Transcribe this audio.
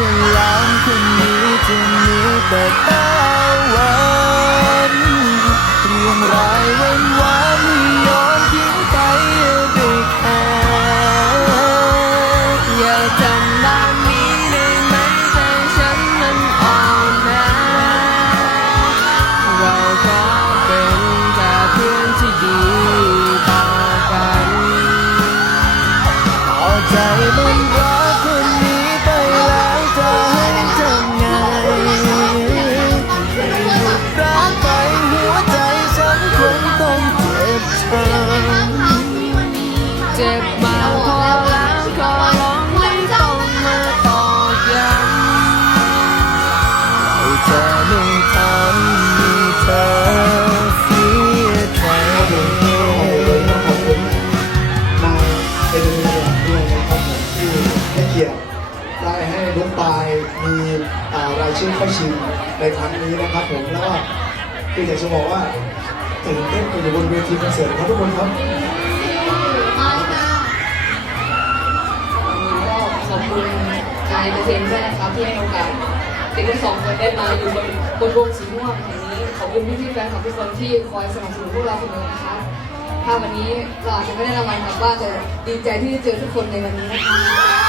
ฉลามคนนี้จะมีแต่ จ็บมาพอแล้วขอร้องไม่ต้องมาตอกย้ำเราจะไม่ทำให้เธอเสียใจขอบคุณขอบคุณนาเอเดนเนียด้วยนะครับผมที่ให้เกียรติได้ให้ลูกปลายมีรายชื่อเข้าชิงในครั้งนี้นะครับผมแล้วก็คืออยากจะบอกว่าตื่นเต้นอยู่บนเวทีคอนเสิร์ตครับทุกคนครับายเกษมด้วยนะครับที่ให้โอกาสเด็กทั้งสองคนได้มาอยู่บนบนวงสีม่วงแห่งนี้ขอบคุณพี่พี่ๆแฟนคลับทุกคนที่คอยสนับสนุนพวกเราเสมอนะคะถ้าวันนี้เราอาจจะไม่ได้รางวัลกลับบ้านแต่ดีใจที่ได้เจอทุกคนในวันนี้นะค